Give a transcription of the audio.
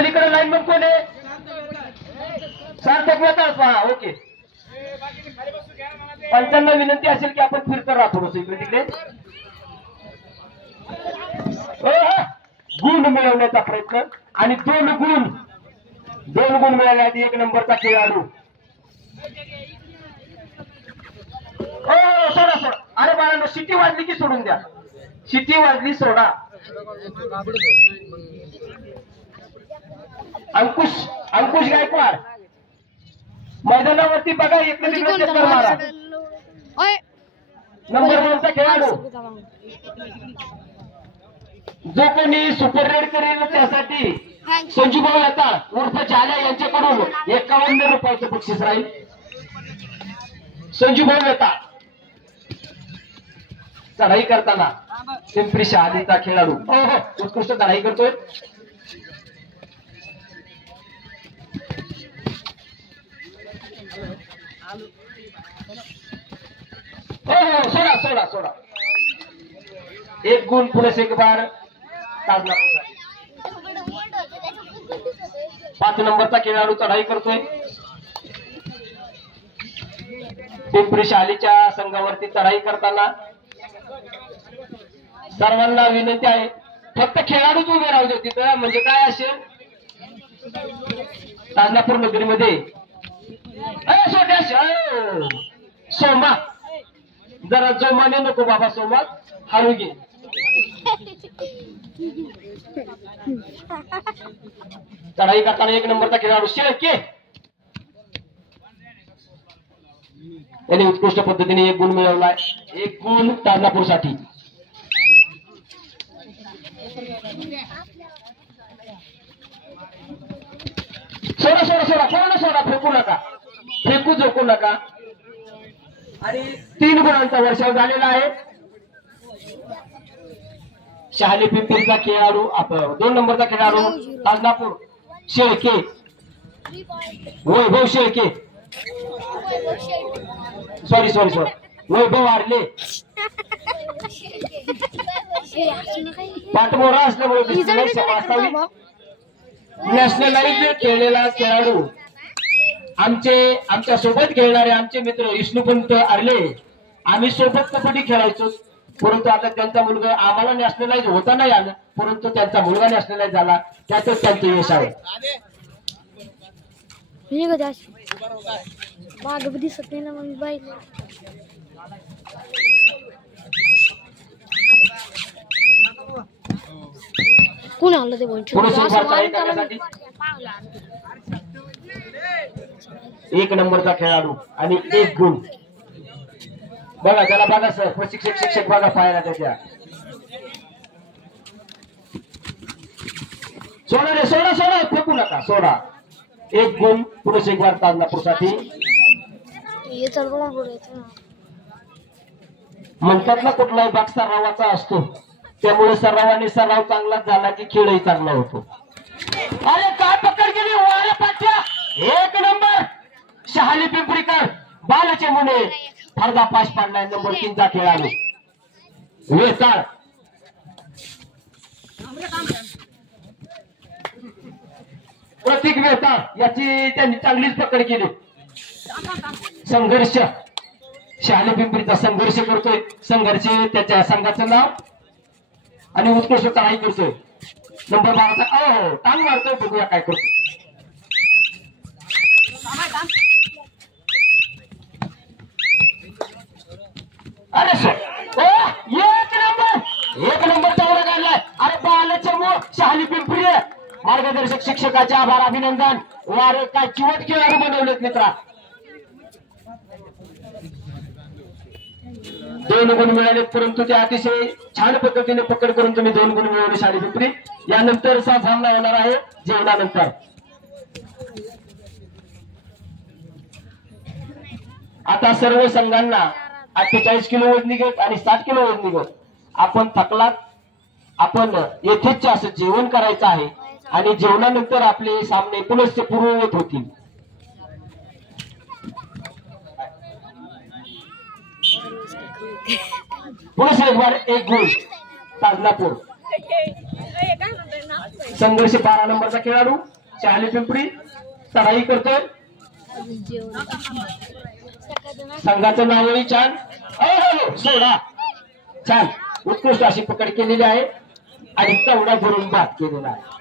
पलीकडे लाईन मग कोण आहे? सार्थक वेताळ पहा. ओके 95 विनंती असेल की आपण फिरकर राहा थोडस इकडे तिकडे. गुण मिळवण्याचा प्रयत्न आणि दोन गुण मिळाले. एक नंबरचा खेळाडू. सोडा. अरे बाळांनो शिटी वाजली की सोडून द्या. शिटी वाजली सोडा. अंकुश गायकवाड मैदानावरती बघा. एक चक्कर मारा. नंबर 2 चा खेळाडू. जो कोणी सुपर रेड करेल त्यासाठी संजूभाऊ येता उर्फ जाल्या यांच्याकडून 51 रुपयाचं बक्षीस राहील. संजूभाऊ येता चढाई करताना पिंपरी शहालीचा खेळाडू. उत्कृष्ट चढाई करतोय. सोडा. एक गुण पुलिस एक बार. 5 नंबरचा खेळाडू चढाई करतोय. पिंपरी शहालीच्या संघावरती चढाई करताना सर्वांना विनंती आहे फक्त खेळाडूच उभे राहू दे तिथं. म्हणजे काय असेल ताजनापूर नगरीमध्ये सोमा जरा जोमाने नको बाबा. सोमा हळू घे. चढाई करताना 1 नंबरचा खेळाडू शेळके याने उत्कृष्ट पद्धतीने 1 गुण मिळवलाय. 1 गुण ताजनापूर साठी. सोडा. फेकू झोकू नका. आणि 3 गुणांचा वर्षाव झालेला आहे. शहाली पिंपरीचा खेळाडू 2 नंबरचा खेळाडू ताजनापूर शेळके वैभव शेळके. सॉरी वैभव आरले. पाठमोरा असल्यामुळे नॅशनलाइज खेळलेला खेळाडू. आमच्या सोबत खेळणारे आमचे मित्र विष्णुपंत आरले. आम्ही सोबत कबड्डी खेळायचो. परंतु आता त्यांचा मुलगा आम्हाला नॅशनलाइज होता नाही आलं. परंतु त्यांचा मुलगा नॅशनलाइज झाला. त्यातच त्यांचं यश आहे. कोण आलं ते बोल. 1 नंबरचा खेळाडू आणि 1 गुण. बघा त्याला बघा सर शिक्षक बघा पाहायला त्याच्या. सोडा फेकू नका. सोडा. 1 गुण पुरुष 1 बार ताजनापूर साठी. म्हणतात ना कुठलाही भाग सरावाचा असतो. त्यामुळे सरावाने सराव चांगला झाला की खेळही चांगला होतो. अरे काय पकड गेली वाऱ्या पाठ्या. 1 नंबर शहाली पिंपरीकर बालाचे मुने फरदा पास पाडलाय. नंबर 3 चा खेळाडू वेताळ. प्रतीक वेताळ याची त्यांनी चांगलीच पकड केली. संघर्ष शहाली पिंपरीचा संघर्ष करतोय. संघर्ष त्याच्या संघाचं नाव आणि उत्कृष्ट चढाई करतोय. नंबर 12 चा टांग मारतोय. बघूया काय करतो. अरे एक नंबर चांगला काढलाय. अरे बालाच्या शहाली पिंपरी मार्गदर्शक शिक्षकाचे आभार अभिनंदन. वारे काय चिवट खेळाडू बनवलेत मित्रा. 2 गुण मिळाले. परंतु ते अतिशय छान पद्धतीने पकड करून तुम्ही 2 गुण मिळवले शहाली पिंपरी. यानंतर सामना होणार आहे जेवणानंतर. आता सर्व संघांना 48 किलो वजनी गट आणि 60 किलो वजनी गट. आपण थकलात. आपण येथेच असं जेवण करायचं आहे आणि जेवणानंतर आपले सामने पुनश्च पूर्ववत होतील. पुनश्च 1 बार 1 गुण ताजनापूर. संघर्ष 12 नंबरचा खेळाडू शहाली पिंपरी चढाई करतोय. संघाचं नावही छान. हो सोडा छान उत्कृष्ट अशी पकड केलेली आहे आणि चवडा भरून बाद केलेला आहे.